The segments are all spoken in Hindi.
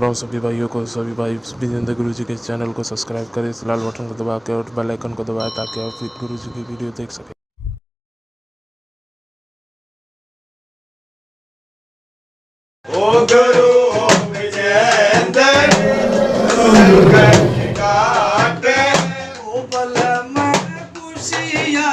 राम सभी भाइयों को, सभी भाई विजेंद्र गुरु जी के चैनल को सब्सक्राइब करें, इस लाल बटन को दबा के और बेल आइकन को दबाएं ताकि आप गुरु जी की वीडियो देख सकें। ओ गुरु विजेंद्र काटे ओ बलम खुशियां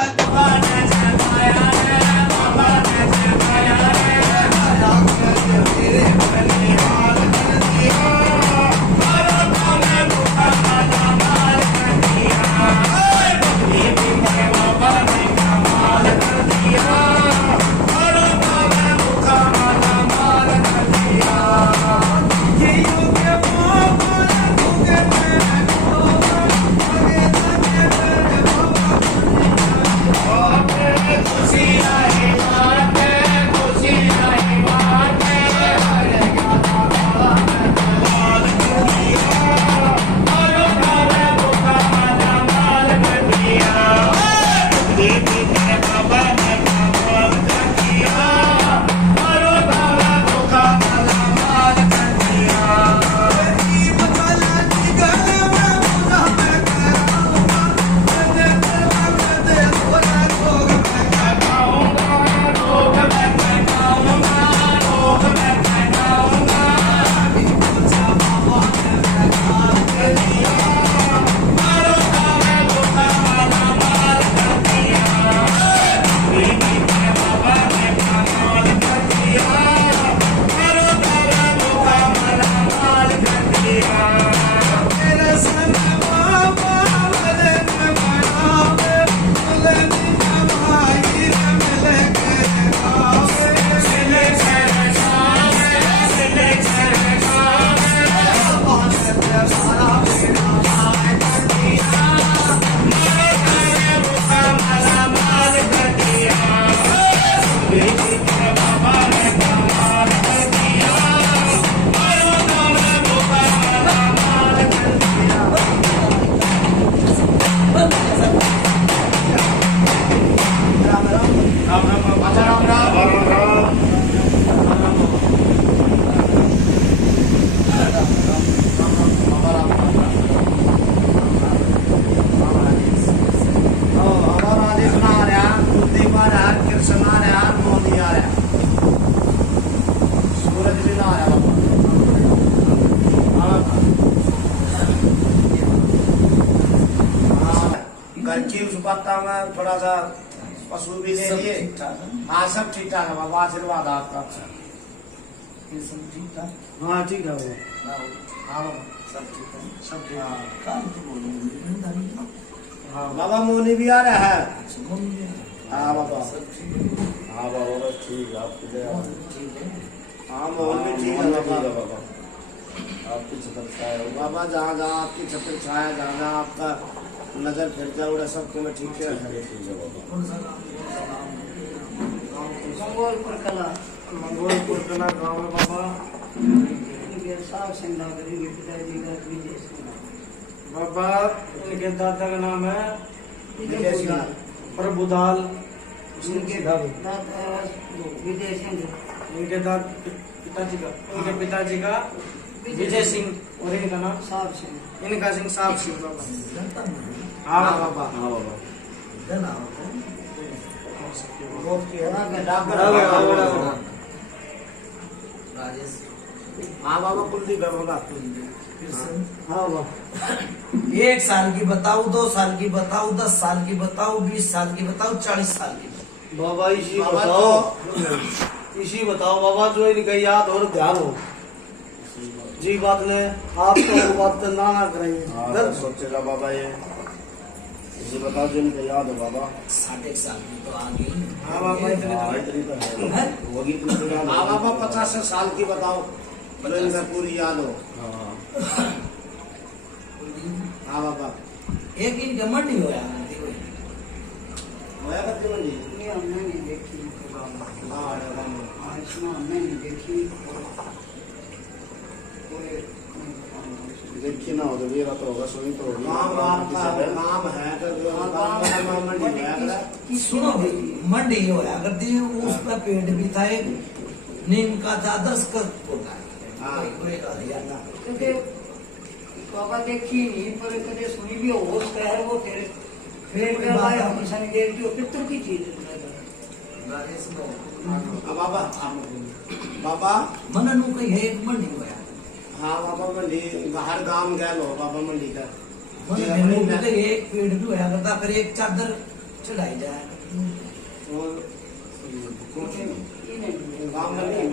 में थोड़ा सा पशु भी ले लिए। हाँ सब ठीक ठाक है बाबा, आशीर्वाद आपका। हाँ ठीक है हाँ सब ठीक है, सब ठीक है। हाँ बाबा मोनी भी आ रहा है। हाँ बाबा हाँ बाबा ठीक है, आपकी हाँ मोहन भी ठीक है बाबा। आपकी छत्र छाया बाबा, जहाँ जहाँ आपकी छत्र छाया, जहाँ जहाँ आपका नजर फिरता है सबको मैं ठीक है। मंगोलपुर कला गाँव में बाबा बाबा इनके दादा का नाम है प्रभुदाल। इनके पिताजी का विजय सिंह और इनका नाम साहब सिंह। इनका सिंह साहब सिंह बाबा। हाँ बाबा हाँ बाबा हाँ बाबा कुलदीप है बाबा। हाँ बाबा 1 साल की बताओ, 2 साल की बताओ, 10 साल की बताओ, 20 साल की बताओ, 40 साल की बाबा इसी बताओ, इसी बताओ बाबा जो इनका याद और ध्यान हो जी बात ने आप तो बात ना करेंगे सोचेगा बाबा। ये इसी बताओ जो इनका याद हो बाबा। 60 साल की तो आ गई। हाँ बाबा इतनी होगी। हाँ बाबा 50 साल की बताओ जो इनका पूरी याद हो। हाँ बाबा एक इनके मंडी होया करती मंडी ये हमने नहीं देखी। हाँ इसमें हमने नहीं देखी। देखी ना हो तो मेरा तो होगा, सुनी तो होगी। नाम है सुनो मंडी होया करती, उस पर पेड़ भी था, एक नीम का था, 10 का होता है। हाँ। पूरे का हरियाणा क्योंकि बाबा देखी नहीं पर कदे सुनी भी हो उसका है वो फिर क्या भाई हम सन देव जो पितृ की चीज है राजेश में बाबा बाबा मन नु कहीं है एक मंडी होया हाँ बाबा मंडी हर गांव गए लो बाबा मंडी का मन नु कहीं एक पेड़ भी होया करता फिर एक चादर चढ़ाई जाए गांव में नहीं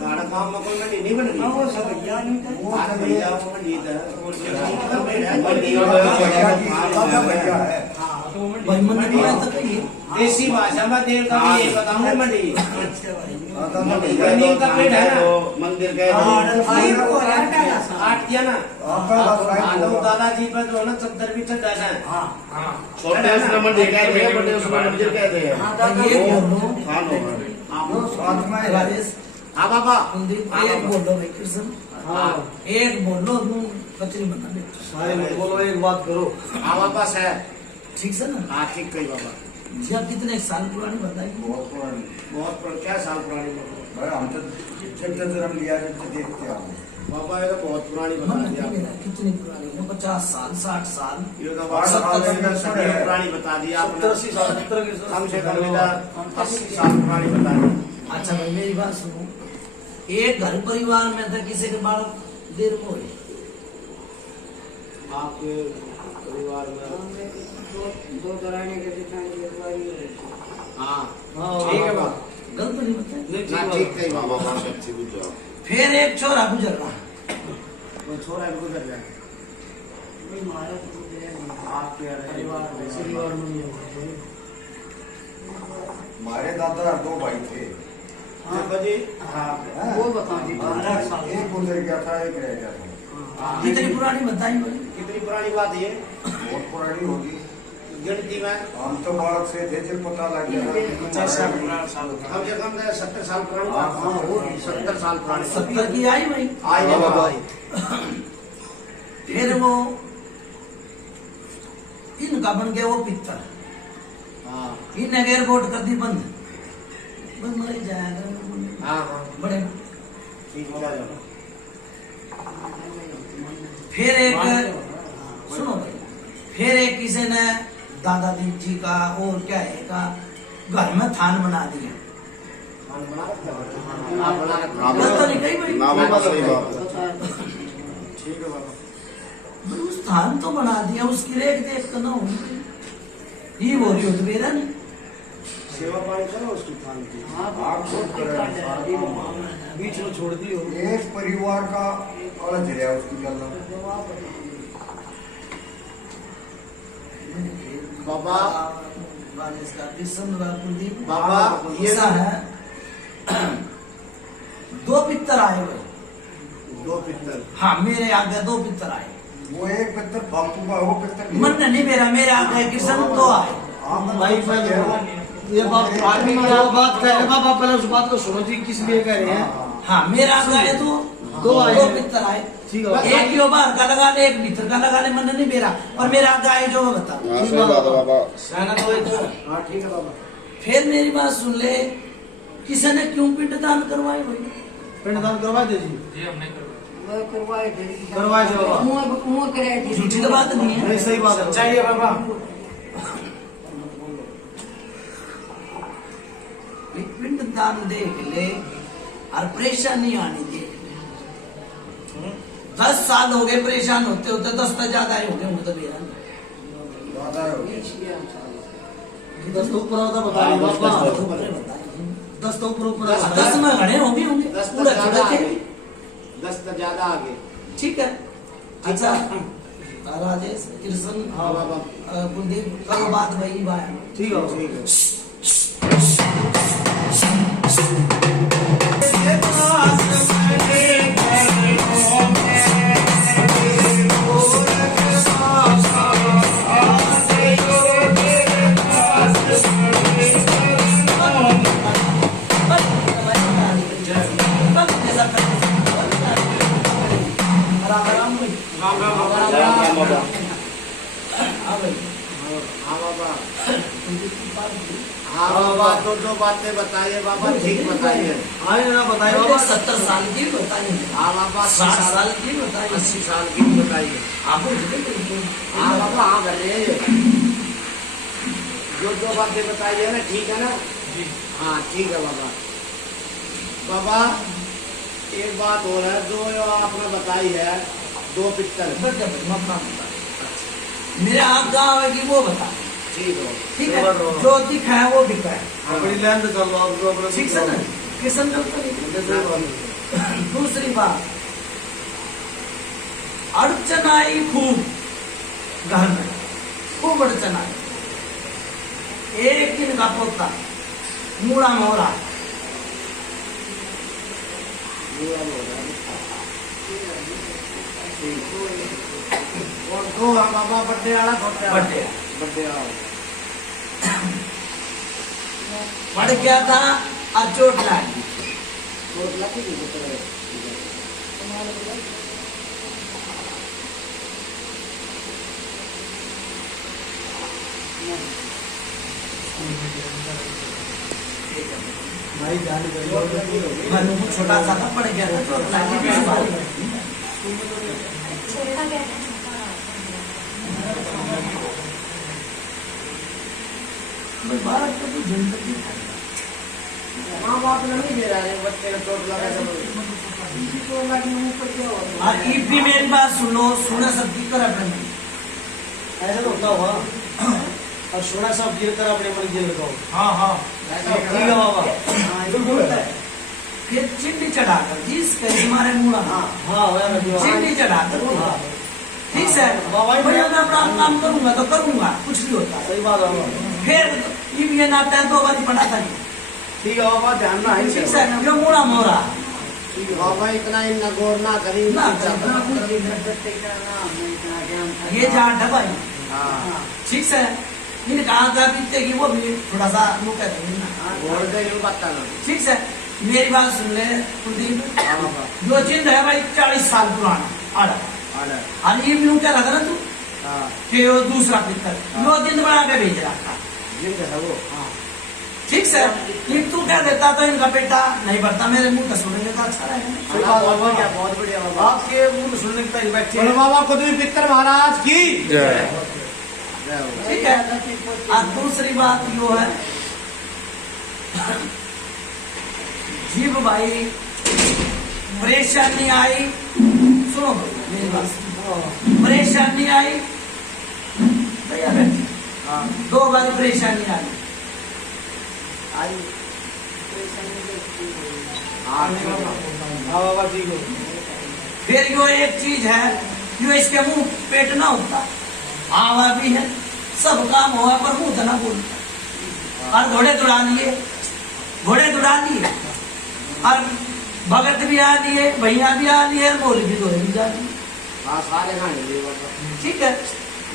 गाड़ा गांव में कोई मंडी नहीं बन हाँ रही वो सब भैया नहीं था वो तो भैया वो मंडी था भाई मन नु तो कहीं देसी भाषा में देर का भी ये बताऊंगा मंडी मंडी का नीम का पेड़ है ना मंदिर गए आठ किया ना आदम दादाजी पर जो है ना चद्दर भी चढ़ा है छोटे उसमें मंदिर कहते हैं बड़े उसमें मंदिर कहते हैं ये बोलो हाँ राजेश हाँ बाबा कुलदीप एक बोलो भाई कृष्ण हाँ एक बोलो तुम कचरी बना दे सारे लोग बोलो एक बात करो हाँ बाबा है ठीक से ना हाँ ठीक कही बाबा जी आप कितने साल पुरानी बताई बहुत पुरानी क्या साल पुरानी बाबा भाई हम तो जब से जन्म लिया जब से देखते हैं बाबा ये तो बहुत पुरानी बता मन दी नहीं आपने मेरा कितनी पुरानी है 50 साल 60 साल ये तो बात सदी पुरानी बता दी आपने 70 साल 70 की कम से कम इधर 80 साल पुरानी बता दी अच्छा भाई मेरी बात सुनो एक घर परिवार में था किसी के बालक देर में हो आपके परिवार में दो दराने के जिताने के बारी हाँ हाँ, ठीक है बाबा गलत नहीं बताया ना ठीक कही बाबा फिर एक छोरा गुजर रहा वो छोरा भी गुजर गया मारा तो गुजरे नहीं। आपके परिवार में हमारे दादा दो भाई थे देखो जी हाँ वो बताओ जी 12 साल एक गुजर गया था एक रह गया था कितनी पुरानी बताई भाई कितनी पुरानी बात ये बहुत पुरानी होगी गिनती में हम तो बालक से थे जब पता लग गया कम से कम 70 साल पुरानी बात हाँ, वो 70 साल पुरानी 70 की आई भाई आई है बाबा फिर वो इनका बन गया वो पित्तर हाँ इन्हें एयरपोर्ट कर दी बंद मर ही जाएगा हाँ हाँ बड़े ठीक हो जाएगा फिर एक सुनो भाई फिर एक किसी ने दादाजी जी का और क्या है का घर में थान बना दिया खान बना रखा है? हाँ बना रखा है। गलत तो नहीं कही भाई ठीक है बाबा भाई उस थान तो बना दिया उसकी रेख देख कर ना होगी ये बोल रही हो तो मेरा नहीं सेवा पानी करो उसकी खान की आप खुद करें बीच में छोड़ दी हो एक परिवार का अलग है उसकी गल्ला बाबा कृष्ण कुलदीप बाबा ये ऐसा है दो पित्तर आए भाई दो पित्तल हाँ मेरे आगे दो पित्तर आए वो एक पितर बापू का वो पितर मन नहीं मेरे आगे कृष्ण दो आए भाई पहले ये बात आदमी क्या बात कह रहे बाबा पहले उस बात को सुनो जी किस लिए कह रहे हैं हाँ मेरा आगे आए तो दो आए। दो पित्तर आए ठीक है एक यो बाहर का लगा ले एक भीतर का लगा ले मन नहीं मेरा और मेरा आगे आए जो मैं बता सहना तो एक हाँ ठीक है बाबा फिर मेरी बात सुन ले किसी ने क्यों पिंडदान करवाए भाई पिंडदान करवा दे जी करवाए थे करवाए थे बाबा। मुंह करे थे झूठी तो बात नहीं है नहीं सही बात है चाहिए बाबा एक पिंडदान देख ले और परेशानी आनी देख ले 10 साल हो गए परेशान होते होते 10 तो ज्यादा ही हो गए होंगे तो मेरा दस तो ऊपर होता बता रही बाबा दस तो ऊपर ऊपर 10 में घड़े होंगे 10 तो पूरा ज्यादा छोड़े आगे थे 10 तो ज्यादा आगे ठीक है अच्छा राजेश कृष्ण हाँ बाबा कुलदीप कल बात वही भाई ठीक है ठीक है हाँ बाबा हाँ बाबा, जो बातें बताइए बाबा, ठीक बताइए। आए ना बताइए बाबा, 70 साल की बताइए। हाँ बाबा, 60 साल की बताइए। 80 साल की बताइए। आप हाँ बाबा, हाँ भले जो बातें बताइए ना, ठीक है ना? हाँ ठीक है बाबा। बाबा एक बात और है, जो आपने बताई है, 2 पिक्चर। मेरे आप गाँव है कि वो बता, ठीक है, ठीक है, जो दिखा है वो दिखा है, बड़ी लाइन पे चल रहा हूँ अपने ठीक है ना? किशन दूसरी बात, अड़चन आई खूब घर में, खूब अड़चन आई। एक दिन का पोता मूड़ा मोरा, और 2 बाबा, बर्थडे वाला, बर्थडे बर्थडे वाला पड़ गया था और चोट लगी। चोट लगी थी तो भाई जान छोटा सा था, पड़ गया था, चोट लगी थी। माँ बाप ने नहीं दे रहा है बच्चे को चोट लगा और ईपी मेरी बात सुनो, सुना सबकी कर अपने मन। ऐसा तो होता हुआ और सोना सब गिर कर अपने मन गिर लगाओ। हाँ हाँ ठीक है बाबा, बिल्कुल है। फिर चिंडी चढ़ाकर जिस कैसे मारे मुड़ा, हाँ होया चिंडी चढ़ाकर हाँ। ठीक है बाबा भैया, मैं अपना काम करूंगा तो करूंगा, कुछ नहीं होता। सही बात है बाबा। फिर ये नाटक 2 बार पढ़ा था, ठीक है बाबा, ध्यान में आई ठीक है, ये मुड़ा मोरा बाबा, इतना ही नगोर ना करी ना ये जहाँ ढबाई, हाँ ठीक है। मैंने कहा था बीते की वो भी थोड़ा सा वो कह देंगे ना, बोल दे यूं बताना। ठीक है। मेरी बात सुन ले कुलदीप, हाँ बाबा, जो चिन्ह है भाई 40 साल पुराना आड़ा, आड़ा, और ये यूं क्या लगा ना तू हाँ कि वो दूसरा पिक्चर वो दिन बना के भेज रहा था, जिंद है वो। हाँ ठीक है। लेकिन तू क्या देता तो इनका बेटा नहीं बढ़ता, मेरे मुंह का सुनेंगे तो अच्छा रहेगा। सही बात है बहुत बाबा। बढ़िया, बहुत बढ़िया बाबा। आपके मुंह सुनने के लिए बैठे बोलो बाबा, खुद भी पिक्चर महाराज की जय। जय हो। ठीक है। और दूसरी बात यो है, जीव भाई परेशानी आई, सुनो मेरी बात, परेशानी आई भैया बैठे, हाँ 2 बार परेशानी आई। आई, हाँ ठीक है। हाँ बाबा ठीक हो। फिर यो एक चीज है, यो इसके मुंह पेट ना होता, आवा भी है, सब काम हुआ पर मुंह ना बोलता। और घोड़े दौड़ा लिए, घोड़े दौड़ा लिए, और भगत भी आ लिए, भैया भी आ लिए, बोल भी दो भी जा लिए। हाँ सारे खाने लिए बाबा। ठीक है,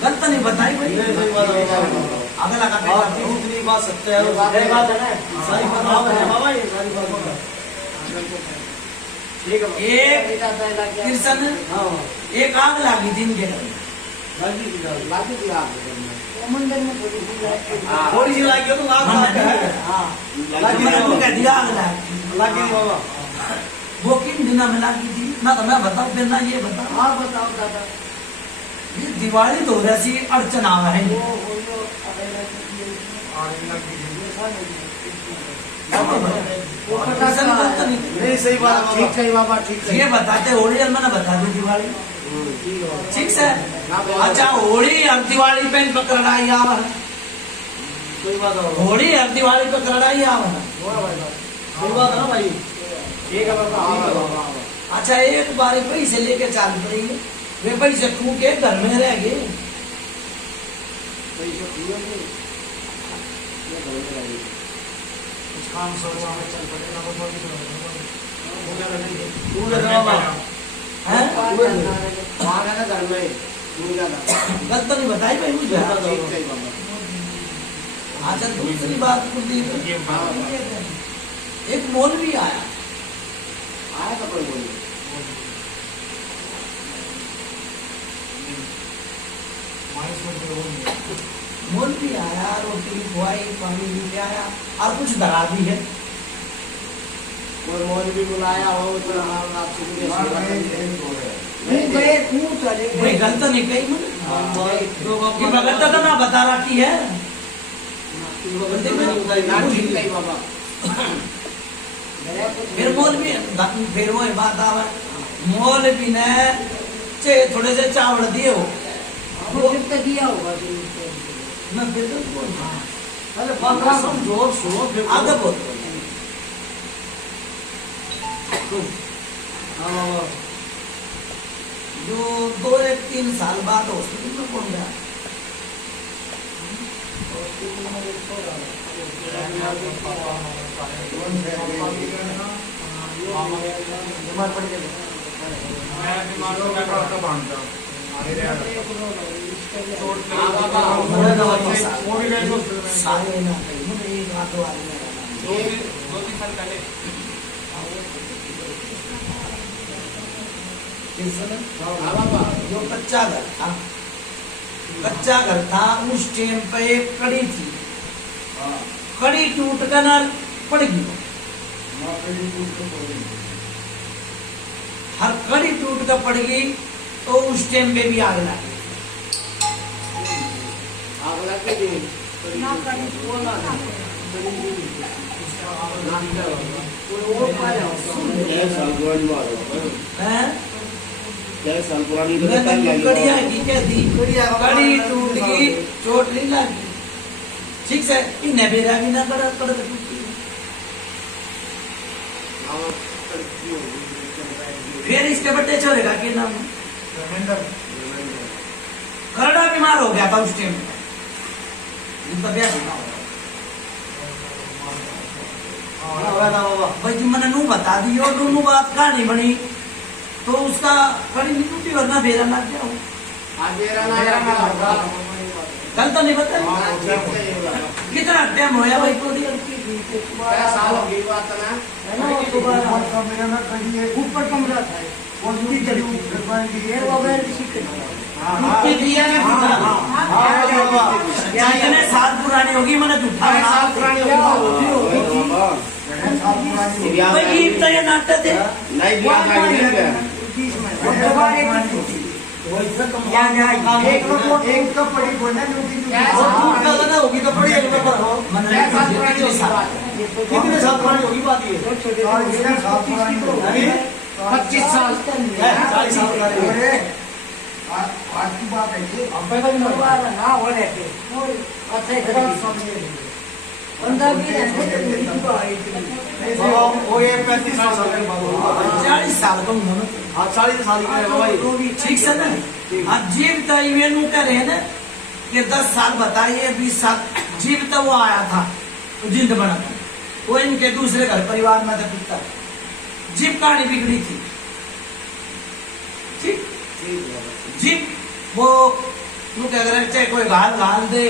गलत नहीं बताई भाई, ये सही बात है बाबा। अगला का आपकी जितनी बात सत्य है, ये बात है ना? सारी बात है बाबा, ये सारी बात है। ठीक है बाबा। एक बेटा पहला क्या? कृष्ण, हाँ एक आग लगी दिन के घर में, लगी थी गाड़ी। लाठी थी आप मंदिर में थोड़ी सी हाँ थोड़ी सी लागी हो तो आग हाँ, है। हाँ, लगी मैंने थी तुम कह बाबा। दिया आग लगी, लगी थी बाबा। वो किन दिना में लगी थी ना, तो मैं बताऊं फिर ना ये बताओ। हाँ बताओ दादा, ये दिवाली तो वैसी अड़चन आ रही है, नहीं सही बात है ठीक बाबा। है बाबा, ठीक है। ये बताते होली और मैंने बता दो दिवाली, ठीक है बाबा। ठीक है। अच्छा होली और दिवाली पे पकड़ाई आवा, सही बात है बाबा। होली और दिवाली पे पकड़ाई आवा। सही बात है ना भाई। ठीक है बाबा, हाँ बाबा, हाँ। अच्छा एक बार पैसे लेके चाल पड़ी, वे पैसे तू के घर में रह गए, पैसे दिए नहीं? ये घर में लगी। काम सब वहाँ चल पड़ेगा, वो तू ले बाबा। हैं? वहाँ गया था घर में, तू गया था। गलत तो नहीं बताई भाई मुझे। ठीक है बाबा। अच्छा दूसरी बात कुलदीप, हाँ बाबा। एक मौलवी आया, आया था कोई बोली? मोल भी आया, रोटी भी खुआई, पानी भी ले आया और कुछ धरा भी है। कोई मौल भी बुलाया हो तो हम आपसे तू गए तू चले भाई गलत नहीं कही मैंने कि भगत तो ना बता रखी है। बाबा फिर मोल भी फिर वो बात आवा मोल भी ने चे थोड़े से चावल दिए हो वो फिर तक दिया होगा मैं फिर तो बोल रहा हूं। अरे बाबा समझो सुनो फिर आगे बोल हाँ बाबा जो 2-3 साल बाद हॉस्पिटल में पहुंच गया। सारे ना कहीं मुझे एक हाथ वाली में 2-3 साल पहले जो कच्चा घर था उस टाइम पे एक कड़ी थी, कड़ी टूट कर ना पड़ गई। हर कड़ी टूट कर पड़ गई तो उस टाइम पे भी आग लगी। आग लग गई ना कर बोला हैं? कैसा पुरानी कड़िया की क्या थी? कड़ी टूट गई, चोट नहीं लगी। ठीक से इन्हें बेरा भी ना कर फिर इसके बच्चे छोड़ेगा कि नाम करड़ा बीमार हो गया था उस टाइम में। इनका ब्याह नहीं हुआ। भाई जी मैंने नू बता दी और दोनों बात कहानी बनी तो उसका कड़ी नहीं टूटी वरना बेरा ना क्या हो। कल तो नहीं बता कितना टाइम होया भाई को ऊपर कमरा था इतने साल पुरानी होगी मैंने झूठा ये नाटक थे एक तो पड़ी बोलना होगी तो पड़ी कितने साल पुरानी होगी बात ये 25 साल 40 साल पुरानी आज की बात है ये अब पहले ना हो रहे थे बंदा भी वो ये 35 साल के बाद 40 साल का उन्होंने हाँ 40 साल की ठीक से ना अब जीवता इवेनु करे ना कि 10 साल बताइए 20 साल जीवता वो आया था तो जिंद बना था वो इनके दूसरे घर परिवार में था पिता जीव कहानी बिगड़ी थी। ठीक जीव वो क्या करे चाहे कोई घाल दे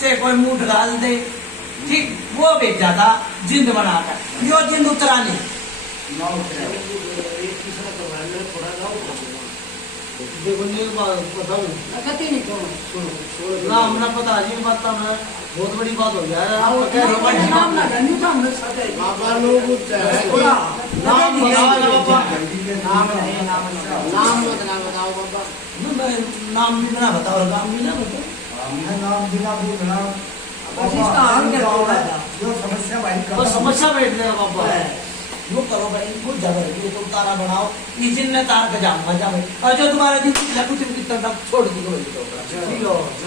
चाहे कोई मूठ घाल दे ठीक वो बेच जाता जिंद बनाकर यो जिंद उतरा नहीं देखो नहीं बताऊं कति नहीं तो ना हमने पता जी बात ना बहुत बड़ी बात हो जाए नाम ना गन्नू का हम सके बाबा लोग नाम नाम बताओ बाबा नाम भी ना बताओ नाम भी ना बताओ नाम बिना भी बना बस इसका हल क्या होगा जो समस्या भाई समस्या बैठ जाएगा बाबा वो करो भाई बहुत ज्यादा ये तो तारा बनाओ इस दिन में तार का जाऊंगा जा भाई और जो तुम्हारा दिन कुछ भी तक छोड़ दी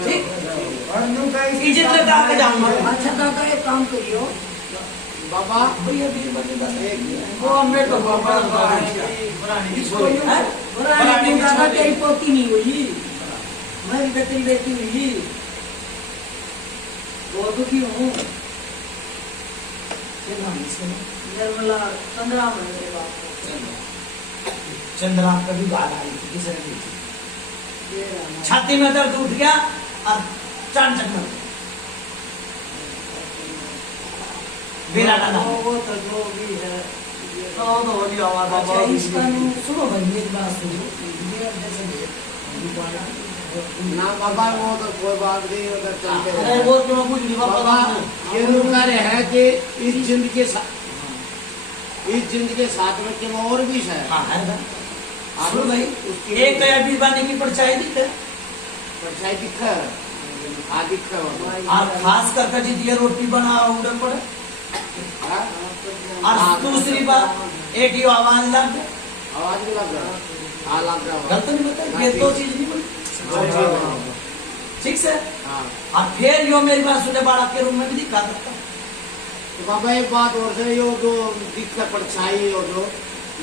ठीक इस दिन में तार का जाऊंगा। अच्छा दादा एक काम करियो बाबा भैया भी बने वो अम्बेडकर बाबा इसको पुरानी दादा तेरी पोती नहीं हुई मैं भी तेरी बेटी हुई वो दुखी हूँ निर्मला चंद्रा मेरे बाप चंद्रा कभी गाल आई थी किसी ने दी थी छाती में दर्द उठ गया और चांद चक्कर बेरा डाला वो तो जो भी है तो बोली हमारा अच्छा बाबा इसका सुनो भाई एक बात सुनो ये जैसे ना बाबा वो तो कोई बात नहीं उधर चलते अरे रहे। वो क्यों पूछ नहीं बाबा बाबा ये रुका है कि इस जिंद के साथ में क्या और भी है हाँ है ना आप सुन भाई उसकी एक गया बीरबानी की परछाई दिखे परछाई दिखा दिखा और खास करके जी दिया रोटी बना उड़े पड़े और दूसरी बात एक ही आवाज लग गया आवाज भी लग रहा हाँ लग रहा गलत नहीं बताया ये दो चीज नहीं बोली ठीक से हाँ और फिर यो मेरी बात सुने बाड़ा के रूम में भी दिखा सकता तो बाबा एक बात और से यो जो दिक्कत परछाई और जो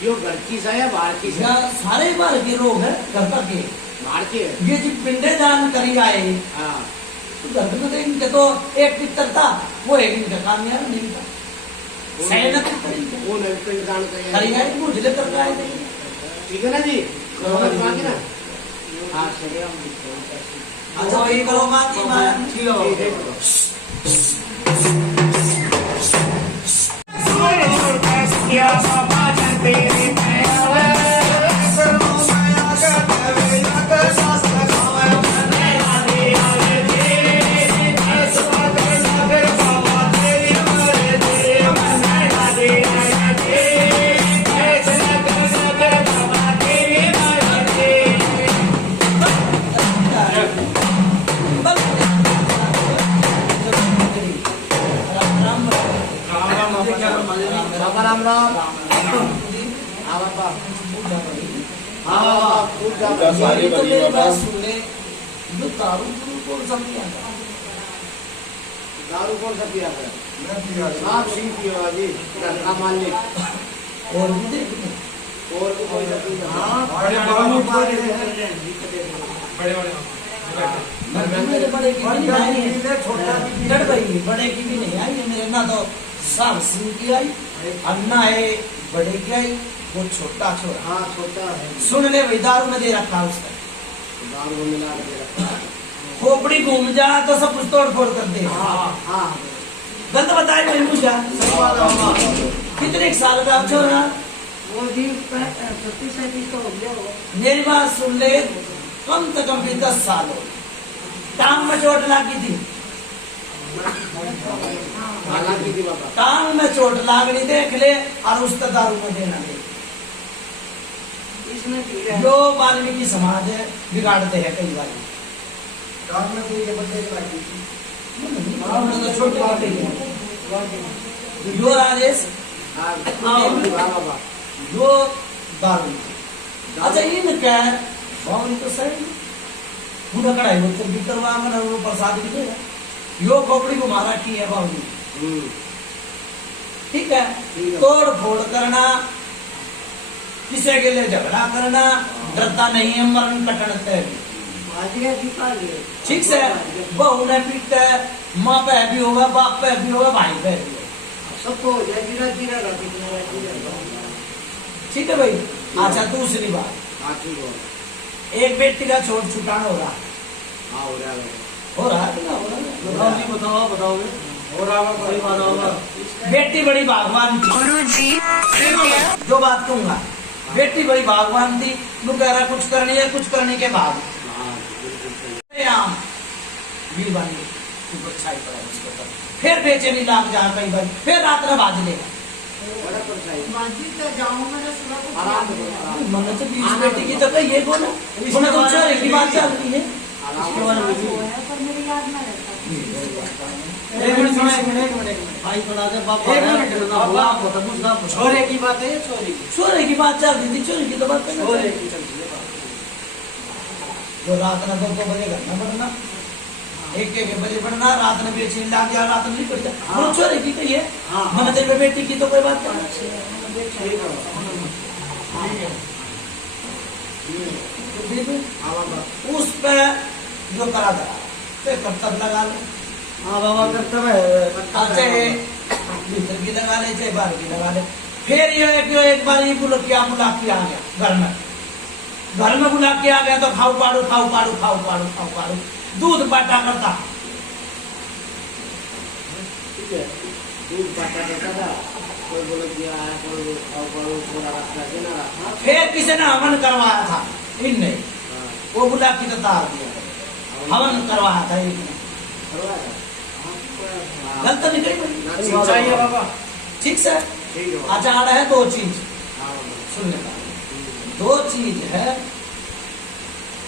यो घर की से है बाहर की से या सारे बार के रोग है घर का के बाहर की है ये जी पिंडे दान करी आए हाँ तो घर में तो इनके तो एक पितर था वो एक इनका कामयाब नहीं था सैनक करेंगे वो नवी पिंडदान करी करेंगे आए वो जिले कर आए थे ठीक है ना जी समझ बाकी ना हाँ चलिए हम अच्छा वही करो माती मां ठीक है बाबा राम राम हाँ बाबा हाँ बाबा खूब पूजा सारी बनी बाबा दारू कौन सा पिया है आप सी पियो जी घर का मालिक और भी देखो और भी कोई सा पिया हाँ मेरे बड़े की भी नहीं आई है डर गई बड़े की भी नहीं आई है मेरे ना तो सब सिंह की आई अन्ना है बड़े की आई वो छोटा छोरा हाँ छोटा है सुन ले भाई दारू में दे रखा उसका दारू में मिला के रखा है। खोपड़ी घूम जा तो सब कुछ तोड़ फोड़ कर दे हाँ हाँ गंद बताए भाई मुझे कितने साल का छोरा वो भी 35 तो हो गया होगा। मेरी बात सुन ले कम से कम भी 10 साल हो टांग में चोट लगी थी हालांकि थी बाबा टांग में चोट लागनी देख ले और उस दारू में देना दे इसमें पीड़ा जो वाल्मीकि समाज है बिगाड़ते हैं कई बार तो छोटे मोटे ही हैं। जो राजेश हाँ बाबा जो दारू अच्छा इनका भावनी तो सही पूरा कढ़ाई वो तो भीतर वांगन और वो प्रसाद भी देगा यो खोपड़ी को मारा की है भावनी ठीक है ठीक है। तोड़ फोड़ करना किसी के लिए झगड़ा करना डरता नहीं है मरण कटन तय भाजिया दीपा लिए ठीक से बहू ने पीटता है माँ पे भी होगा बाप पे भी होगा भाई पे भी होगा सबको हो जाए जीरा जीरा का कितना जीरा ठीक है भाई अच्छा दूसरी बात हाँ ठीक हो एक बेटी का छोट छुटाना हो रहा हाँ हो रहा है हो रहा है ना हो रहा है बताओ बताओगे हो रहा है कोई बात होगा बेटी बड़ी भागवान थी जो बात कहूंगा बेटी बड़ी भागवान थी वो कह रहा कुछ करने के बाद हाँ बिल्कुल सही आम बीरबानी की परछाई पड़ा उसके ऊपर फिर बेचैनी लाग जा कई बार फिर रात में बाज लेगा बड़ा परछाई मस्जिद का जाऊँ मैंने सुना कुछ आराम से बोलो, आराम से। मैंने तो बीच बेटी की तो कही ये बोला उन्हें तो चोरी की बात चल रही है आराम वो से। है पर मेरी याद में रहता एक मिनट भाई थोड़ा सा बाप छोरे की बात है ये छोरे की चोरी की बात चल रही थी चोरी की तो बात नहीं छोरे चल की चलती है बात। जो रात में 2 बजे घर में बढ़ना एक बजे बढ़ना रात में बेचैनी लाग गया रात में नहीं पड़ हाँ। वो चोरी की कही है हाँ। मैंने तेरे बेटी की तो कोई बात नहीं ठीक है तो फिर हाँ बाबा उस पे जो करा था फिर कर्तव्य लगा ले हाँ बाबा कर्तव्य है चाहे भीतर की लगा ले चाहे बाहर की लगा ले फिर ये एक बार ये बुला के आ गया घर में बुला के आ गया तो खाओ पाड़ो दूध बाटा करता ठीक है दूध बाटा देता था कोई बोले दिया है कोई खाओ पाओ पूरा रास्ता देना रहा फिर किसी ने हवन करवाया था इन नहीं हाँ वो बुला के तो तार दिया हवन करवाया था एक ने। गलत तो निकली भाई। ठीक चाहिए बाबा। ठीक से ठीक है बाबा। आचार है दो चीज हाँ बाबा। सुनने का, दो चीज है।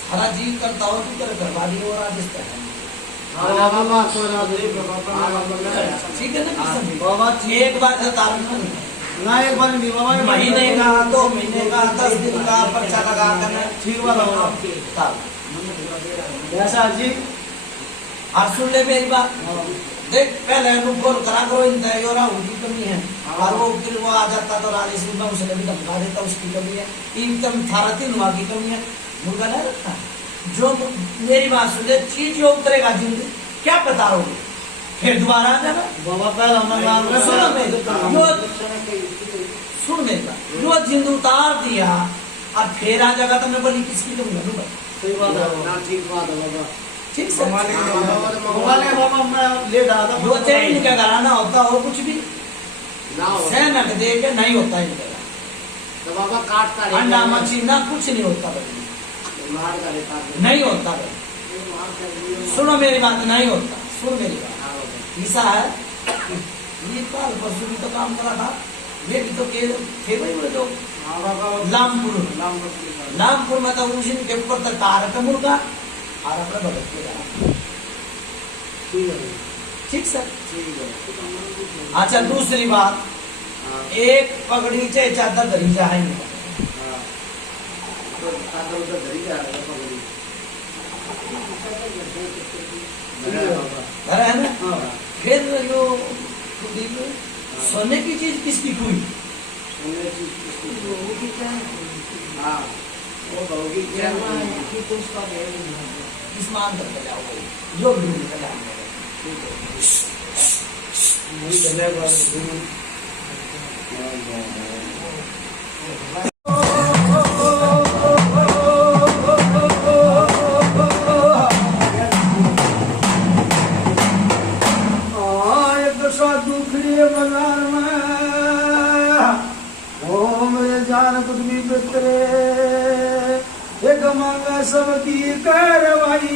हरा जी करता हो तू कर करवा दी और आदेश है। हाँ बाबा कोरा दे बाबा। हाँ बाबा। ठीक है ना कृष्ण जी? बाबा एक बार है तारण नहीं ना एक बार नहीं बाबा महीने का 2 महीने का 10 दिन का पर्चा लगा कर ठीक बात बाबा। कैसा जी और सुन ले मेरी बात। देख पहले रुको करा करो इनका योरा उनकी कमी है और वो फिर वो आ जाता तो राजेश में उसे भी धमका देता उसकी कमी है। इनकम थारा 3 हुआ की कमी है। मुर्गा नहीं रखता जो मेरी बात सुन ले चीज जो उतरेगा जिंदगी क्या पता रहोगे फिर दोबारा आ जाएगा। बाबा पहला नाम सुनो मेरी सुन मेरी बात जो जिंद उतार दिया और फिर आ जाएगा तो मैं बोली किसकी कमी है सही बात है ना ठीक बात है बाबा। ठीक से बाबा ने बाबा मैं ले रहा था जो चाहे इनका घराना होता हो कुछ भी ना हो सहमत दे के नहीं होता इनका तो बाबा काटता रहेगा। अंडा मछली ना कुछ नहीं होता भाई मार का रहता है। नहीं होता भाई सुनो मेरी बात नहीं होता सुन मेरी बात हाँ बाबा। ऐसा है ये काल परसों भी तो काम करा था ये भी तो थे भाई वो जो हाँ बाबा। लामपुर में तो उस दिन के ऊपर तक तार पे मुर्गा और अपने भगत के जा ठीक है ठीक सर ठीक है। अच्छा दूसरी बात हाँ एक पगड़ी चाहे चादर धरी जाए हाँ। तो चादर उधर धरी जा रहा है पगड़ी। धरा है बाबा। घर है ना हाँ फिर जो कुलदीप सोने की चीज किसकी हुई सोने की किसकी? हाँ वो भोगी क्या किस मान करके जाओगे जो भी निकल आएंगे बाजार में ओ मेरे जान कुछ भी बितरे एक मांगा सबकी कार्रवाई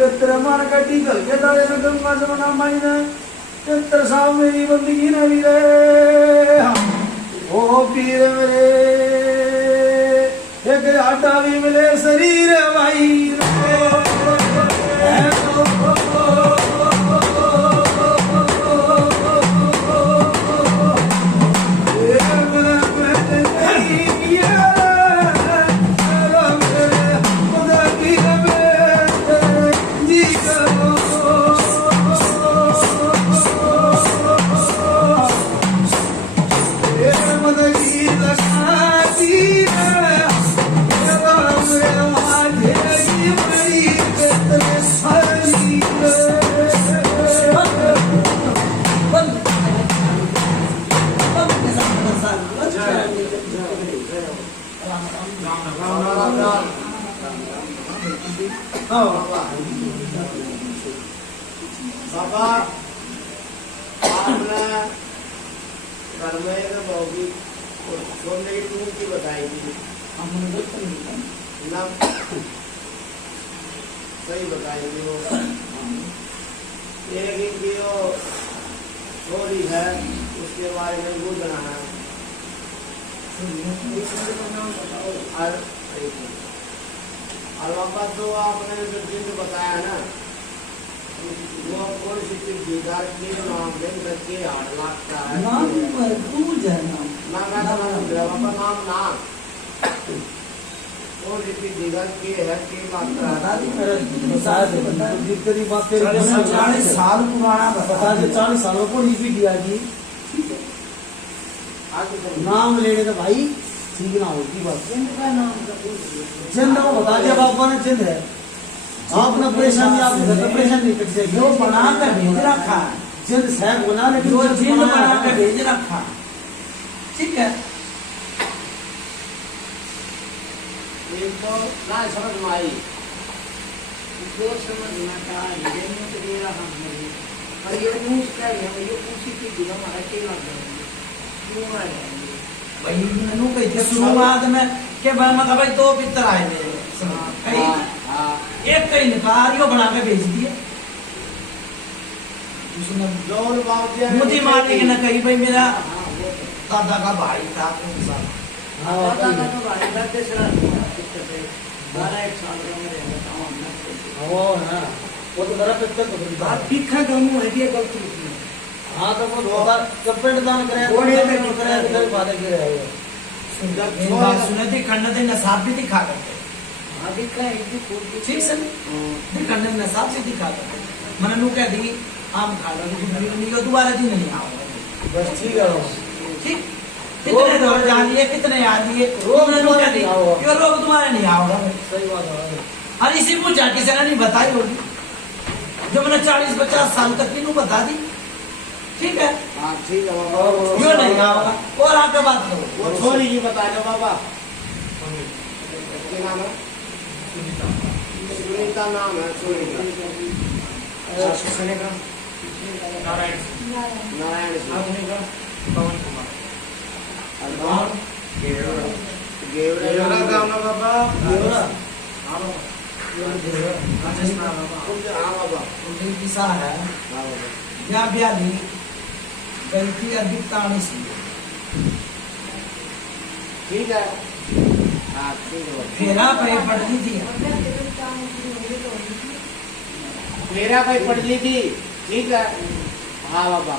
पित्र मार कटी गल के दाले में गंगा जमुना माई ने पित्र साहब मेरी बंदगी न वीरे ओ पीर मेरे एक आटा भी मिले शरीर भाई बाबा आपने घर में एक बहुगी सोने की टूट की बताई थी ना सही बताई थी वो एक इनकी वो छोरी है उसके बारे में वो बनाना और बाबा तो आपने जो चीज बताया ना वो कौन सी चीज दीदार की नाम देख करके 8 लाख का है नाम तू जाना ना बाबा नाम ना कौन सी चीज दीदार की है 3 लाख का बता दी जितनी बात तेरे 40 साल पुराना बता दे 40 सालों को नहीं भी दिया जी आगे नाम लेने का भाई ठीक ना होगी बात जिंद वो बता दिया बाबा ने जिंद है आपने परेशानी आपके घर में परेशानी नहीं कट जाएगी जो बना कर भेज रखा है जिंद साहब बना लेकिन जो जिंद जिन बनाया बना है। कर भेज रखा है। ठीक है एक तो ना समझ में आई जो समझना था ये नहीं तो ये रहा हम और ये न्यूज़ क्या है ये पूछी थी कि हमारा क्या लग रहा है क्यों आ जाएंगे भाई मैंने कही थी शुरुआत में के मतलब भाई दो पितर आए मेरे कहीं हाँ एक कहीं निकालियो बना के भेज दिए जोर बाबू मुझे मालिक ने कही भाई मेरा हाँ वो दादा का भाई था कौन सा दादा का तो भाई का तेरा दिक्कत है 12 साल का मेरे बताओ हमने वो ना वो तो मेरा पिक्चर तो बता बात दिखा दोनों है ये गलती होती है हाँ तो वो होगा जब पेट दान करे थोड़े तो में करे तो बातें कर रहे हो एक बात सुने थी खंड थे नसाब भी दिखा करते हाँ दिखा है एक भी ठीक से खंड में नसाब से दिखा करते मैंने नू कह दी आम खा लो नहीं दोबारा दिन नहीं आओगे बस ठीक है ठीक कितने दौर जान लिए कितने याद लिए मैंने नू कह दी ये लोग तुम्हारे नहीं आओगे सही बात है और इसी पूछा किसी ने नहीं बताई होगी जो मैंने 40-50 साल तक की नू बता दी ठीक है हाँ ठीक है बाबा क्यों नहीं आओगा और आगे बात करो वो छोरी की बता दो बाबा क्या नाम है सुनीता नाम है छोरी का किसने का नारायण सिंह और गेवरा गाँव में बाबा गेवरा हाँ बाबा उनकी किसा है हाँ बाबा या ब्याली गई थी अधिक ताणी सी ठीक है हाँ ठीक है बाबा फेरा पे पड़ती थी मेरा भाई पढ़ ली थी ठीक है हाँ बाबा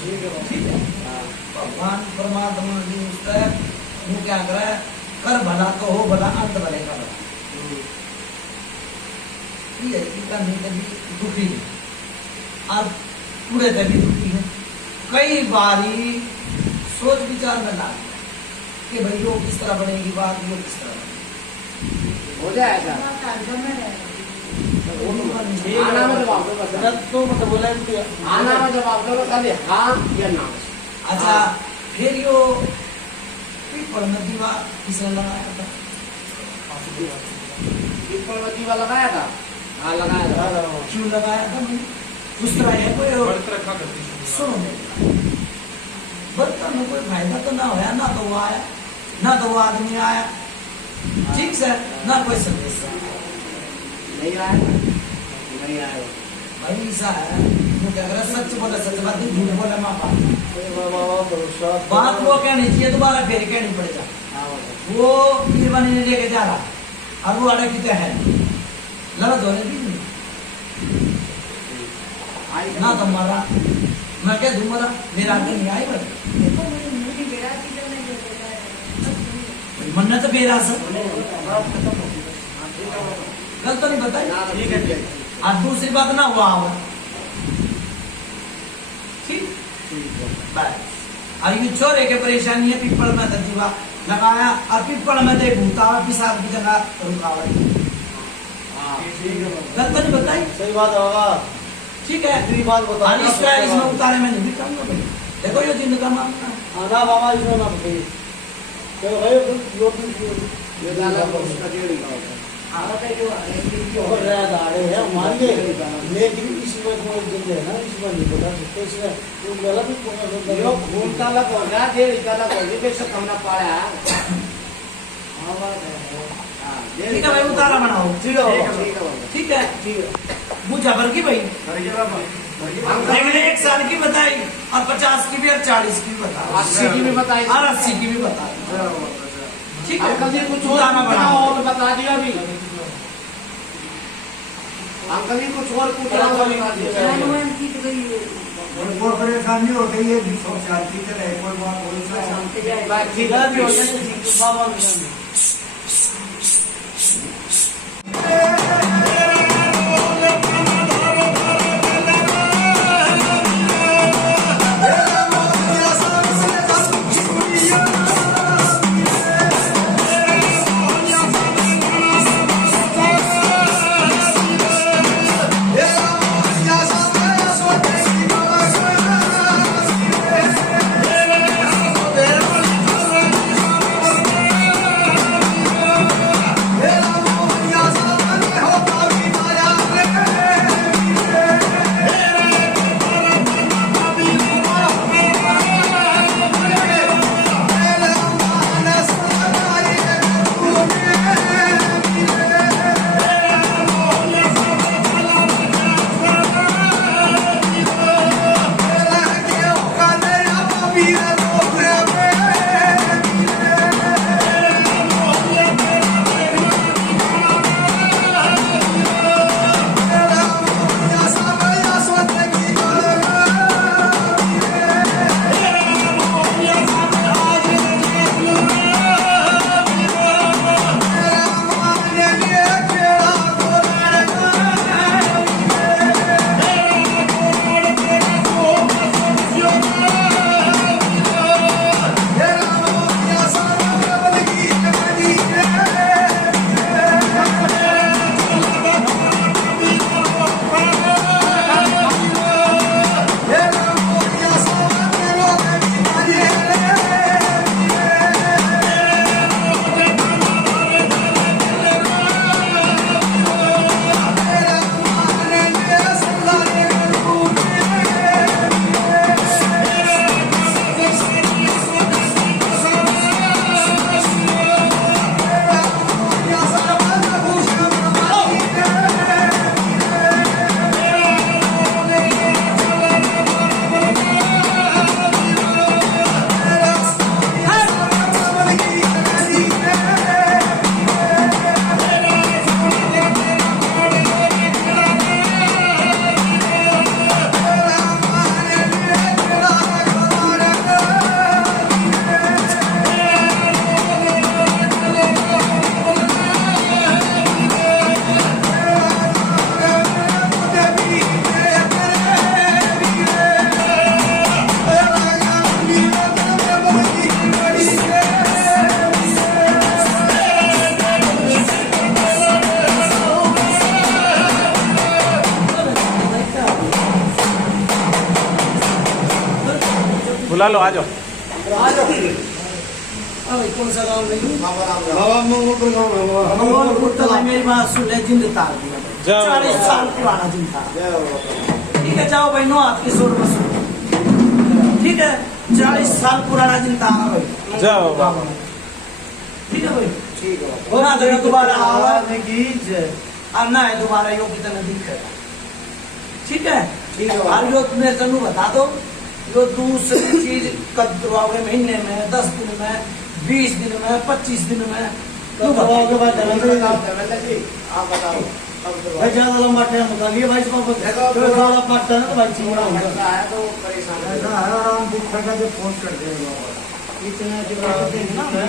ठीक है हाँ भगवान परमात्मा जी उसका वो क्या करे कर भला तो हो भला अंत भले का भला ये करने के भी दुखी है और पूरे तभी दुखी है कई बारी सोच विचार में ला कि भाई यो किस तरह बनेगी बात यो किस तरह बनेगी हो जाएगा आना में जवाब दो बस रत तो मतलब बोला कि आना में जवाब दो खाली हाँ या ना अच्छा फिर यो पीपल नदी वा किसने लगाया था पीपलवती वाला लगाया था हाँ लगाया था क्यों लगाया था मैंने उस तरह है कोई सुनो मेरी बर्तन में कोई फायदा तो ना होया ना तो वो आया ना तो वो आदमी आया ठीक से ना कोई संदेश आया नहीं आया नहीं आया भाई ऐसा है वो क्या करे सच बोले सच बात नहीं झूठ बोले माँ बात वो कहनी चाहिए दोबारा फिर कहनी पड़ेगा हाँ बाबा वो पीर बनी ने लेके जा रहा और वो अड़े कितने है गलत होने दी आई ना तो मारा मैं क्या दूं मरा मेरा आगे नहीं आई बस मन्नत बेरा से गलत तो नहीं बताई ठीक है ठीक है और दूसरी बात ना हुआ होगा ठीक बस और ये छोरे के परेशानी है पीपल में दीवा लगाया और पीपल में दे भूता पिसाब की जगह रुकावट हाँ ठीक है बाबा गलत तो नहीं बताई सही बात है बाबा ठीक है दूसरी बात बता और इसमें उतारे में नहीं कहूँगा भाई देखो ये दिन का मामला है आना बाबा इसमें ना बताइए तो भाई जो ये गाना उसका जोड़ी का होता है हो रहा दाड़े है मान ले लेकिन इसमें कोई दिन है ना इसमें नहीं बता सकते इसमें तो गलत ही यो खून का लग हो गया डेढ़ का लग हो गया बेशक हमने पाया हाँ बात है हाँ ठीक है भाई उतारा बनाओ ठीक है ठीक बाबा है बाबा ठीक है ठीक है मुझे भर की भाई करिए बाबा मैंने 1 साल की बताई और 50 की भी और 40 की भी बताई 80 की भी बताई और 80 की भी बताई ठीक है अंकल जी कुछ और उतारा पूछना बनाओ और बता दिया अभी अंकल जी कुछ और पूछना हो बता दिया कोई परेशानी हो गई है विश्व शांति से रहे कोई बात हो बात ठीक ठीक है है बाबा लालो आ जाओ। अबे कौन सा गाँव नहीं बाबा राम राम। बाबा मंगलपुर गाँव है बाबा। मंगोलपुर तो भाई मेरी बात सुन ले, जिंद तार दिया जाओ 40 बाबा। साल पुराना जिंद था। जय बाबा। ठीक है जाओ भाई, नो हाथ की सोर मत ठीक है, 40 साल पुराना जिंद था भाई। जाओ बाबा। ठीक है भाई, ठीक है बाबा। और ना तो दोबारा आवा की जय। और ना है दोबारा यो कितना दिखेगा। ठीक है, ठीक है और बाबा। यो तुम्हें तनु बता दो, यो दूसरी चीज कदवाओगे महीने में, 10 दिन में, 20 दिन में, 25 दिन में। तो दवाओं के बाद धर्मेंद्र जी आप बताओ अब भाई दवा ज्यादा लंबा टाइम बता लिए भाई इसको जो साला पाटता है ना तो भाई चिंगड़ा होगा। ऐसा है तो परेशान है। ऐसा है आराम दिखेगा जो फोन कर देगा बाबा। इतना जो करते ना मैं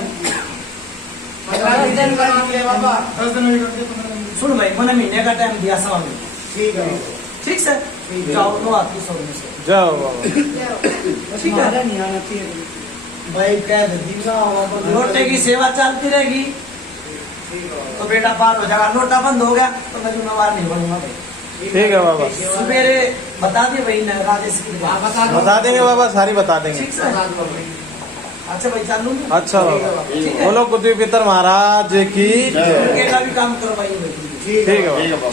15 दिन का नाम ले बाबा। 10 दिन में करते 15 दिन। सुन भाई, मैंने महीने का टाइम दिया सवाल में। ठीक है बाबा। ठीक से ठीक है। जाओ, नो आपकी सोच में से। जाओ बाबा। ठीक है, नहीं आना चाहिए भाई कह दे दीना लोटे की सेवा चलती रहेगी तो बेटा पार हो जाएगा। लोटा बंद हो गया तो मैं जुम्मेवार नहीं बनूंगा भाई। ठीक है बाबा। सवेरे बता दिए भाई ना राजेश की आप बात। बता दो। बता देंगे बाबा, सारी बता देंगे। ठीक से, बता दो बाबा। अच्छा भाई चालू में? अच्छा बाबा। ठीक है, बोलो कुतुब पितर महाराज की जय। उनके का भी काम करवाइए भाई। ठीक ठीक है है बाबा। बाबा।